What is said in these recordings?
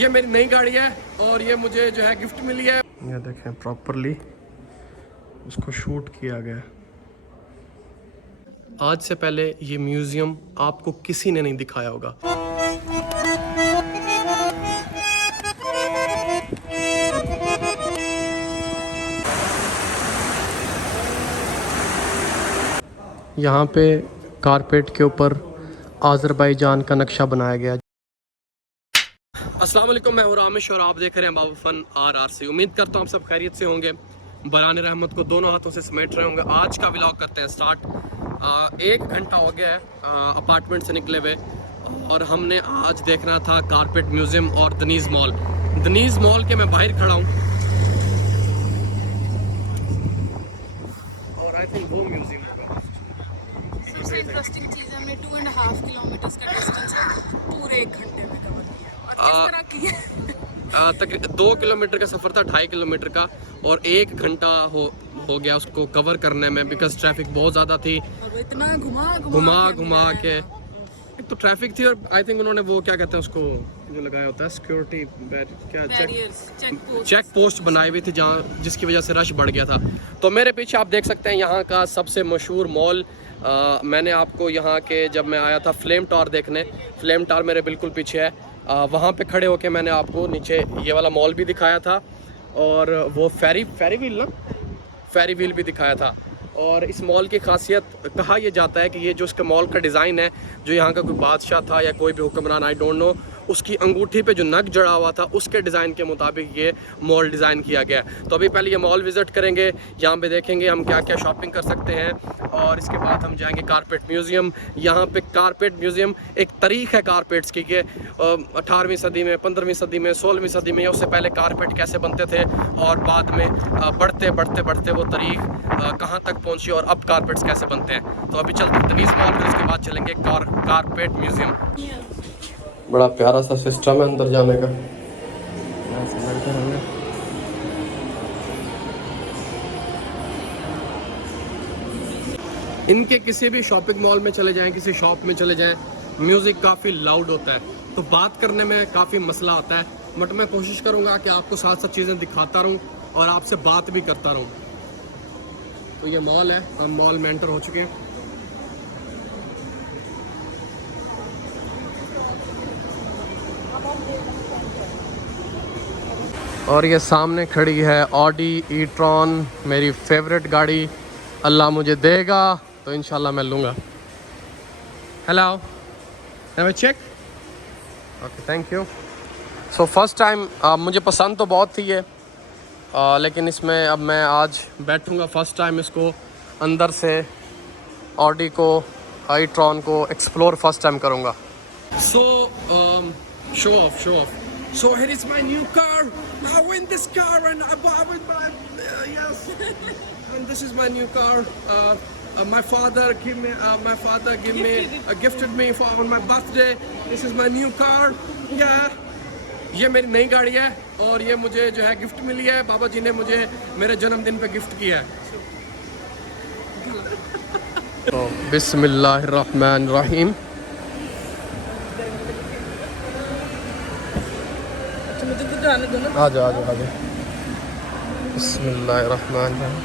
ये मेरी नई गाड़ी है और ये मुझे जो है गिफ्ट मिली है। ये देखें प्रॉपरली उसको शूट किया गया। आज से पहले ये म्यूजियम आपको किसी ने नहीं दिखाया होगा। यहाँ पे कारपेट के ऊपर आज़रबाईजान का नक्शा बनाया गया। अस्सलाम वालेकुम, मैं हूं रामिश और आप देख रहे हैं बाबू फन RRC। उम्मीद करता हूँ आप सब खैरियत से होंगे, बरान रहमत को दोनों हाथों से समेट रहे होंगे। आज का व्लॉग करते हैं स्टार्ट। 1 घंटा हो गया है अपार्टमेंट से निकले हुए और हमने आज देखना था कारपेट म्यूज़ियम और दनीज़ मॉल। दनीज़ मॉल के मैं बाहर खड़ा हूँ और आई थिंक वो म्यूज़ियम होगा। सबसे इंटरेस्टिंग चीज़ हमने 2.5 किलोमीटर का डिस्टेंस पूरे 1 घंटे में कवर किया। और किस तरह किया? तकरीबन 2 किलोमीटर का सफ़र था, 2.5 किलोमीटर का, और 1 घंटा हो गया उसको कवर करने में बिकॉज ट्रैफिक बहुत ज़्यादा थी। और इतना घुमा के एक तो ट्रैफिक थी और आई थिंक उन्होंने वो क्या कहते हैं उसको जो लगाया होता है सिक्योरिटी क्या चेक पोस्ट बनाई हुई थी जहाँ जिसकी वजह से रश बढ़ गया था। तो मेरे पीछे आप देख सकते हैं यहाँ का सबसे मशहूर मॉल। मैंने आपको यहाँ के जब मैं आया था फ्लेम टावर देखने, फ्लेम टावर मेरे बिल्कुल पीछे है, वहाँ पे खड़े होके मैंने आपको नीचे ये वाला मॉल भी दिखाया था और वो फेरी व्हील भी दिखाया था। और इस मॉल की खासियत कहा यह जाता है कि ये जो इसका मॉल का डिज़ाइन है, जो यहाँ का कोई बादशाह था या कोई भी हुक्मरान आई डोंट नो, उसकी अंगूठी पे जो नग जड़ा हुआ था उसके डिज़ाइन के मुताबिक ये मॉल डिज़ाइन किया गया। तो अभी पहले ये मॉल विज़िट करेंगे, यहाँ पे देखेंगे हम क्या क्या शॉपिंग कर सकते हैं और इसके बाद हम जाएंगे कारपेट म्यूज़ियम। यहाँ पे कारपेट म्यूज़ियम एक तारीख़ है कारपेट्स की कि 18वीं सदी में, 15वीं सदी में, 16वीं सदी में या उससे पहले कारपेट कैसे बनते थे और बाद में बढ़ते वो तारीख़ कहाँ तक पहुँची और अब कारपेट्स कैसे बनते हैं। तो अभी चलते हैं दनीज़ मॉल, फिर उसके बाद चलेंगे कारपेट म्यूज़ियम। बड़ा प्यारा सा सिस्टम है अंदर जाने का। इनके किसी भी शॉपिंग मॉल में चले जाएं, किसी शॉप में चले जाएं, म्यूज़िक काफ़ी लाउड होता है तो बात करने में काफ़ी मसला आता है। बट मैं कोशिश करूँगा कि आपको साथ साथ चीज़ें दिखाता रहूँ और आपसे बात भी करता रहूँ। तो ये मॉल है, हम मॉल में एंटर हो चुके हैं। और ये सामने खड़ी है ऑडी ई-ट्रॉन, मेरी फेवरेट गाड़ी। अल्लाह मुझे देगा तो इंशाल्लाह मैं लूँगा। Hello, have a check. Okay, thank you. So first time मुझे पसंद तो बहुत थी ये, लेकिन इसमें अब मैं आज बैठूँगा फर्स्ट टाइम इसको अंदर से ऑडी को, ई-ट्रॉन को एक्सप्लोर फर्स्ट टाइम करूँगा। सो show off. So here is my new car. I win this car and I bought it. Yes, and this is my new car. My father gifted me for on my birthday. This is my new car. Yeah. ये मेरी नई गाड़ी है और ये मुझे जो है गिफ्ट मिली है। बाबा जी ने मुझे मेरे जन्मदिन पे गिफ्ट किया है। तो बिस्मिल्लाहिर्रहमानिर्रहीम। आ जाओ। बिस्मिल्लाहिर्रहमानिर्रहीम।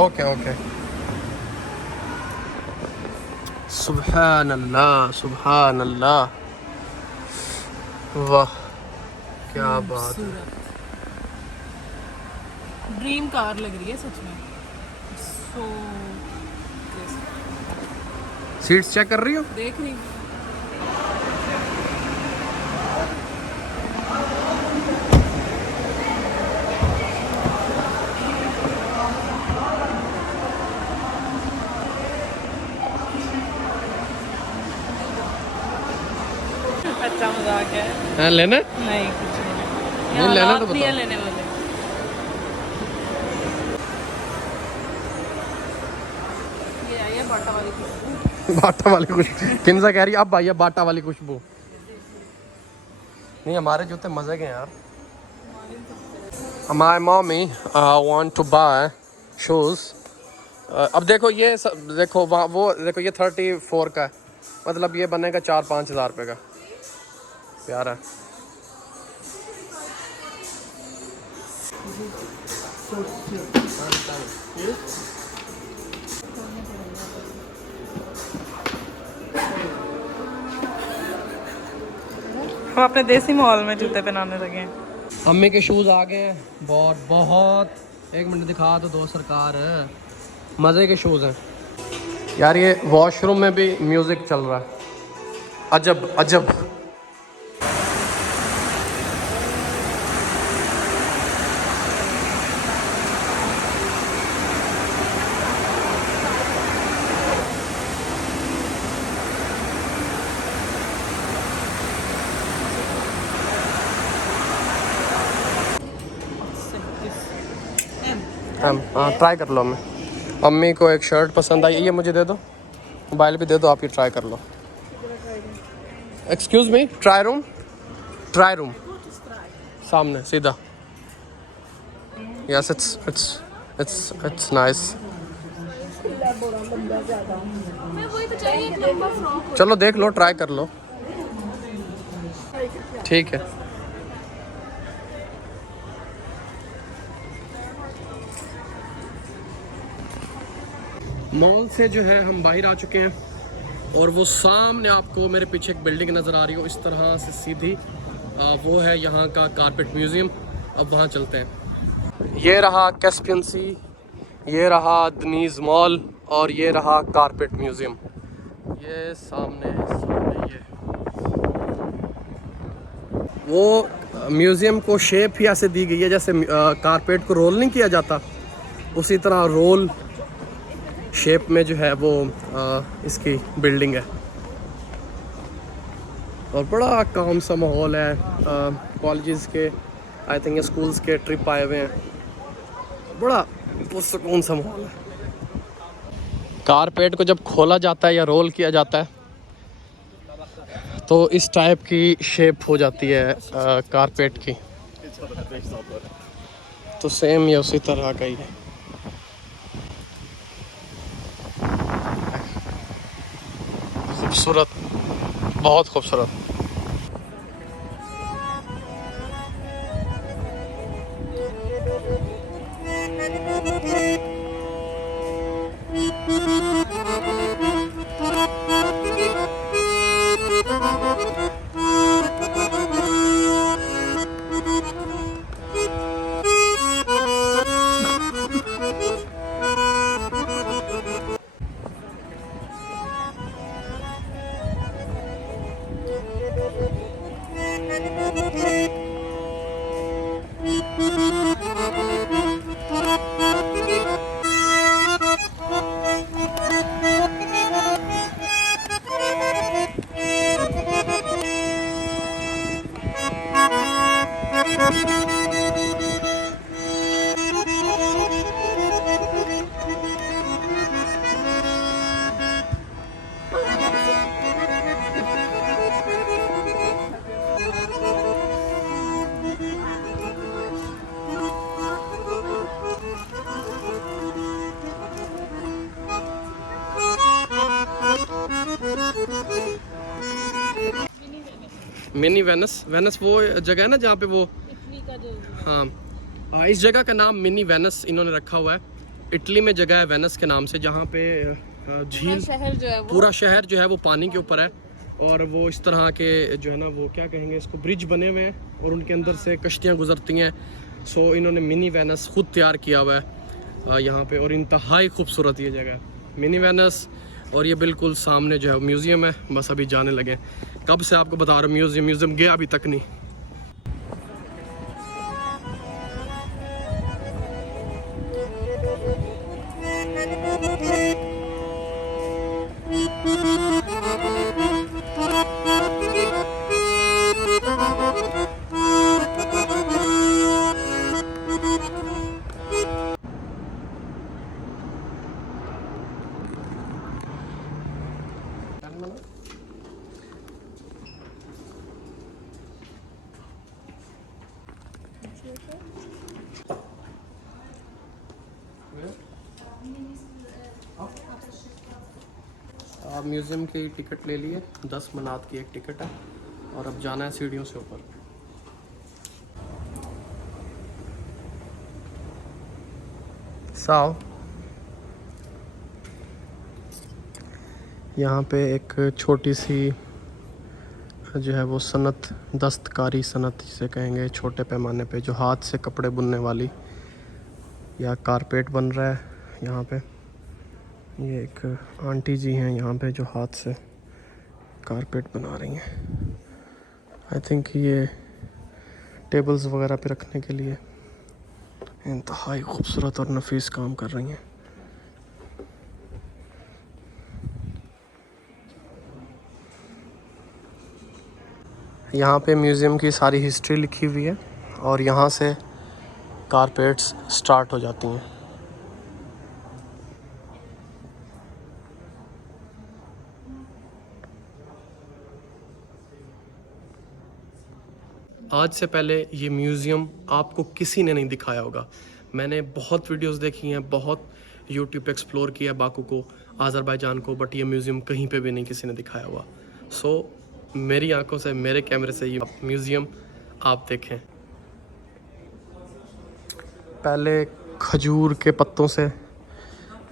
ओके। सुभान अल्लाह, वाह क्या बात है। ड्रीम कार लग रही है सच में। सीट्स चेक कर रही हो? देख रही हूँ। अच्छा मजाक है। लेना? नहीं कुछ नहीं लेना तो बताओ। लेने वाले। ये आई है बाटा वाली खुशबू। किन्जा कह रही है अब भाई बाटा वाली खुशबू। नहीं, हमारे जूते मजे के यार। My mommy want to buy shoes। अब देखो ये देखो वहाँ वो देखो ये 34 का है, मतलब ये बनेगा 4-5 हज़ार रुपये का। प्यारा है। हम अपने देसी माहौल में जूते पहनाने लगे हैं। अम्मी के शूज़ आ गए हैं, बहुत बहुत। एक मिनट दिखा तो दो सरकार, मज़े के शूज़ हैं यार। ये वॉशरूम में भी म्यूज़िक चल रहा है, अजब अजब। हाँ ट्राई कर लो अम्मी। अम्मी को एक शर्ट पसंद आई, ये मुझे दे दो, मोबाइल भी दे दो, आप ही ट्राई कर लो। Excuse me, try room, try room सामने सीधा। Yes it's it's it's it's nice. चलो देख लो, ट्राई कर लो, ठीक है। मॉल से जो है हम बाहर आ चुके हैं और वो सामने आपको मेरे पीछे एक बिल्डिंग नज़र आ रही हो इस तरह से सीधी, वो है यहाँ का कारपेट म्यूज़ियम। अब वहाँ चलते हैं। ये रहा कैस्पियन सी, ये रहा दनीज़ मॉल और ये रहा कारपेट म्यूज़ियम। ये सामने ये वो म्यूज़ियम को शेप ही ऐसे दी गई है जैसे कारपेट को रोल नहीं किया जाता, उसी तरह रोल शेप में जो है वो इसकी बिल्डिंग है। और बड़ा काम सा माहौल है, कॉलेजेस के आई थिंक स्कूल्स के ट्रिप आए हुए हैं, बड़ा सुकून सा माहौल है। कारपेट को जब खोला जाता है या रोल किया जाता है तो इस टाइप की शेप हो जाती है कारपेट की, तो सेम ये उसी तरह का ही है। खूबसूरत, बहुत खूबसूरत। मिनी वेनस, वेनस वो जगह है ना जहाँ पे वो इटली का जो, हाँ इस जगह का नाम मिनी वेनस इन्होंने रखा हुआ है। इटली में जगह है वेनस के नाम से, जहाँ पे झील, शहर जो है वो, पूरा शहर जो है वो पानी के ऊपर है। और वो इस तरह के जो है ना वो क्या कहेंगे इसको, ब्रिज बने हुए हैं और उनके अंदर से कश्तियाँ गुजरती हैं। सो इन्होंने मिनी वेनस खुद तैयार किया हुआ है यहाँ पे, और इंतहाई खूबसूरत ये जगह है मिनी वेनस। और ये बिल्कुल सामने जो है म्यूज़ियम है, बस अभी जाने लगे। कब से आपको बता रहा हूँ म्यूज़ियम गया अभी तक नहीं। आप म्यूज़ियम की टिकट ले लिए, 10 मनात की एक टिकट है और अब जाना है सीढ़ियों से ऊपर। साव यहाँ पे एक छोटी सी जो है वो सनत, दस्तकारी सनत जिसे कहेंगे, छोटे पैमाने पे जो हाथ से कपड़े बुनने वाली, या कारपेट बन रहा है यहाँ पे। ये एक आंटी जी हैं यहाँ पे जो हाथ से कारपेट बना रही हैं। आई थिंक ये टेबल्स वगैरह पे रखने के लिए इंतहाई खूबसूरत और नफीस काम कर रही हैं। यहाँ पे म्यूज़ियम की सारी हिस्ट्री लिखी हुई है और यहाँ से कारपेट्स स्टार्ट हो जाती हैं। आज से पहले ये म्यूज़ियम आपको किसी ने नहीं दिखाया होगा। मैंने बहुत वीडियोस देखी हैं, बहुत यूट्यूब पे एक्सप्लोर किया बाकू को, आज़रबाईजान को, बट ये म्यूज़ियम कहीं पे भी नहीं किसी ने दिखाया हुआ। सो मेरी आंखों से, मेरे कैमरे से ये म्यूज़ियम आप देखें। पहले खजूर के पत्तों से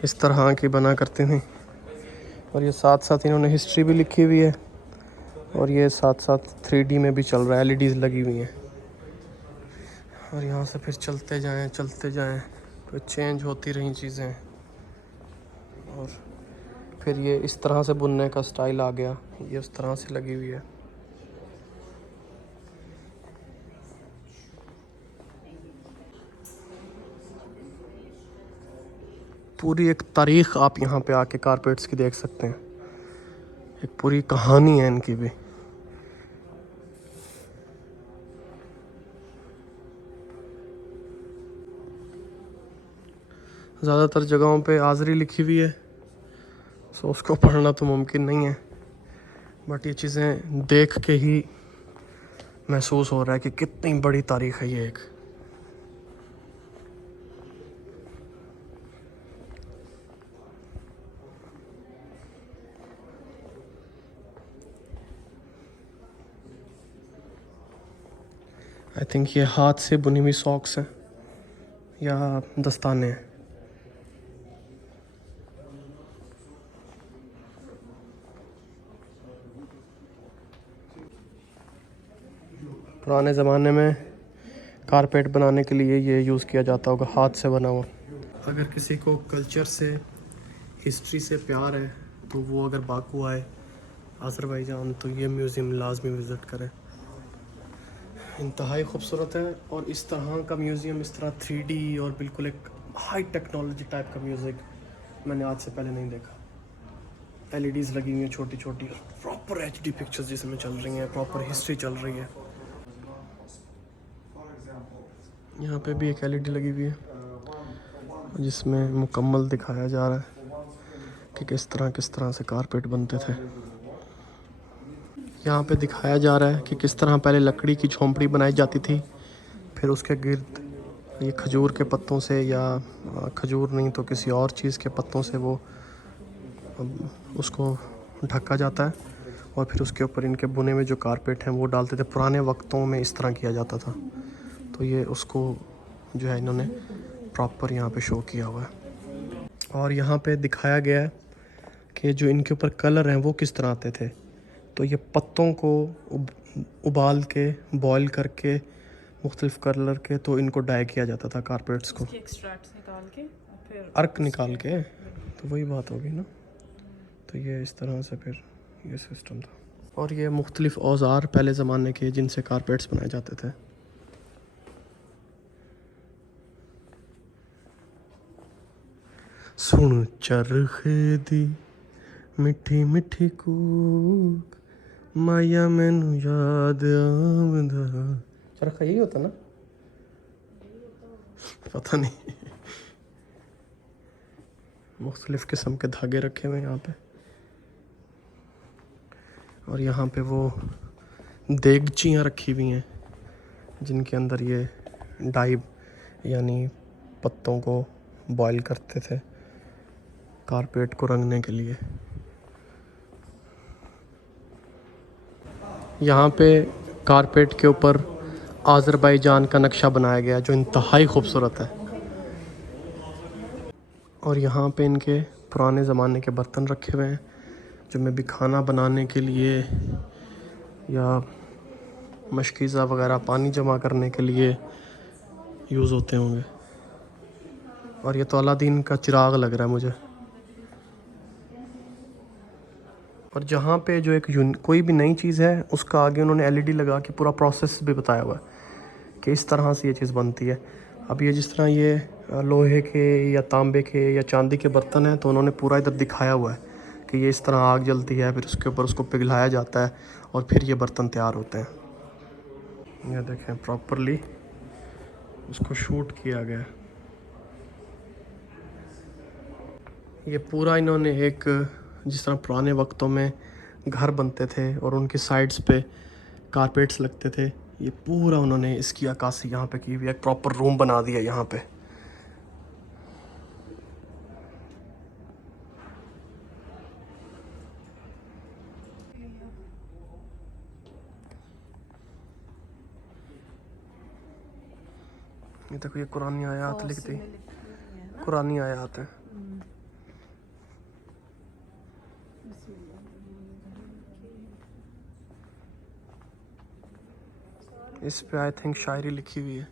इस तरह की बना करते थे और ये साथ साथ इन्होंने हिस्ट्री भी लिखी हुई है और ये साथ साथ 3D में भी चल रहा है, LEDs लगी हुई हैं। और यहाँ से फिर चलते जाएं तो चेंज होती रही चीज़ें और फिर ये इस तरह से बुनने का स्टाइल आ गया, ये इस तरह से लगी हुई है। पूरी एक तारीख़ आप यहाँ पे आके कारपेट्स की देख सकते हैं, एक पूरी कहानी है इनकी भी। ज़्यादातर जगहों पे आज़री लिखी हुई है, सो उसको पढ़ना तो मुमकिन नहीं है, बट ये चीज़ें देख के ही महसूस हो रहा है कि कितनी बड़ी तारीख़ है ये एक। आई थिंक ये हाथ से बुनी हुई सॉक्स हैं या दस्ताने हैं। पुराने ज़माने में कारपेट बनाने के लिए ये यूज़ किया जाता होगा, हाथ से बना हुआ। अगर किसी को कल्चर से, हिस्ट्री से प्यार है तो वो अगर बाकू आए आज़रबाईजान तो ये म्यूज़ियम लाजमी विज़िट करें। इंतहाई खूबसूरत है और इस तरह का म्यूज़ियम, इस तरह 3D और बिल्कुल एक हाई टेक्नोलॉजी टाइप का म्यूज़िक मैंने आज से पहले नहीं देखा। LEDs लगी हुई हैं छोटी छोटी, प्रॉपर HD पिक्चर्स जिसमें चल रही हैं, प्रॉपर हिस्ट्री चल रही है। यहाँ पे भी एक LED लगी हुई है जिसमें मुकम्मल दिखाया जा रहा है कि किस तरह से कारपेट बनते थे। यहाँ पे दिखाया जा रहा है कि किस तरह पहले लकड़ी की झोंपड़ी बनाई जाती थी, फिर उसके गिर्द ये खजूर के पत्तों से, या खजूर नहीं तो किसी और चीज़ के पत्तों से वो उसको ढका जाता है और फिर उसके ऊपर इनके बुने में जो कारपेट हैं वो डालते थे। पुराने वक्तों में इस तरह किया जाता था, तो ये उसको जो है इन्होंने प्रॉपर यहाँ पे शो किया हुआ है। और यहाँ पे दिखाया गया है कि जो इनके ऊपर कलर हैं वो किस तरह आते थे। तो ये पत्तों को उबाल के, बॉयल करके मुख्तलिफ कलर के, तो इनको डाई किया जाता था कारपेट्स को, एक्सट्रैक्ट्स निकाल के फिर अर्क निकाल के, तो वही बात होगी ना। तो ये इस तरह से फिर ये सिस्टम था। और ये मुख्तलिफ औज़ार पहले ज़माने के जिनसे कारपेट्स बनाए जाते थे। सुन चरखे दी मिठी मिठी कूक, माया मैनू याद आमदा। चरखा यही होता ना, पता नहीं। मुख्तलिफ किस्म के धागे रखे हुए यहाँ पे, और यहाँ पे वो देगचियाँ रखी हुई हैं जिनके अंदर ये डाई यानी पत्तों को बॉयल करते थे कारपेट को रंगने के लिए। यहाँ पे कारपेट के ऊपर आज़रबाईजान का नक्शा बनाया गया जो इंतहाई खूबसूरत है। और यहाँ पे इनके पुराने ज़माने के बर्तन रखे हुए हैं जो मैं भी खाना बनाने के लिए या मशकीज़ा वगैरह पानी जमा करने के लिए यूज़ होते होंगे। और ये तो अलादीन का चिराग लग रहा है मुझे। और जहाँ पे जो एक कोई भी नई चीज़ है उसका आगे उन्होंने एलईडी लगा के पूरा प्रोसेस भी बताया हुआ है कि इस तरह से ये चीज़ बनती है। अब ये जिस तरह ये लोहे के या तांबे के या चांदी के बर्तन हैं तो उन्होंने पूरा इधर दिखाया हुआ है कि ये इस तरह आग जलती है, फिर उसके ऊपर उसको पिघलाया जाता है और फिर ये बर्तन तैयार होते हैं। ये देखें प्रॉपरली उसको शूट किया गया। ये पूरा इन्होंने एक जिस तरह पुराने वक्तों में घर बनते थे और उनकी साइड्स पे कारपेट्स लगते थे, ये पूरा उन्होंने इसकी अक्कासी यहाँ पे की हुई है। एक प्रॉपर रूम बना दिया यहाँ पे। ये देखो ये कुरानी आयात लिख दी, कुरानी आयात है। इस पे आई थिंक शायरी लिखी हुई है।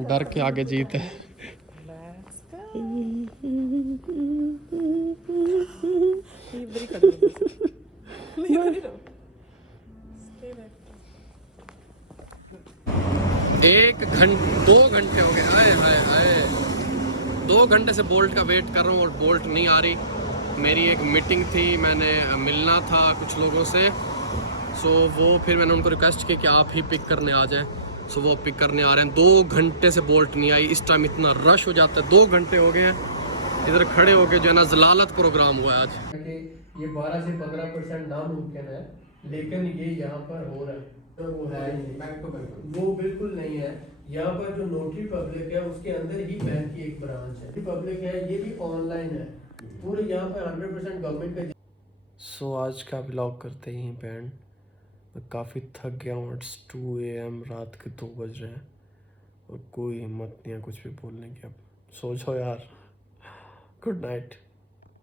डर के आगे जीत है। दो घंटे हो गए, आए हाय हाय, 2 घंटे से बोल्ट का वेट कर रहा हूँ और बोल्ट नहीं आ रही। मेरी एक मीटिंग थी, मैंने मिलना था कुछ लोगों से, सो वो फिर मैंने उनको रिक्वेस्ट की कि आप ही पिक करने आ जाएं। सो वो पिक करने आ रहे हैं। 2 घंटे से बोल्ट नहीं आई। इस टाइम इतना रश हो जाता है। 2 घंटे हो गए हैं इधर खड़े होके, जो है ना जलालत प्रोग्राम हुआ है आज। ये 12 से 15% नामुमकिन है, लेकिन ये यहाँ पर हो रहा है। तो वो है वो बिल्कुल नहीं है। यहाँ पर जो नोटरी पब्लिक है उसके अंदर ही बैंक की एक ब्रांच है। पब्लिक है, ये भी ऑनलाइन है। पूरे यहाँ पर 100% गवर्नमेंट का। सो आज का व्लॉग करते ही बैंड। मैं काफ़ी थक गया हूँ। इट्स 2 AM, रात के 2 बज रहे हैं और कोई हिम्मत नहीं है कुछ भी बोलने की। अब सो जाओ यार। Good night.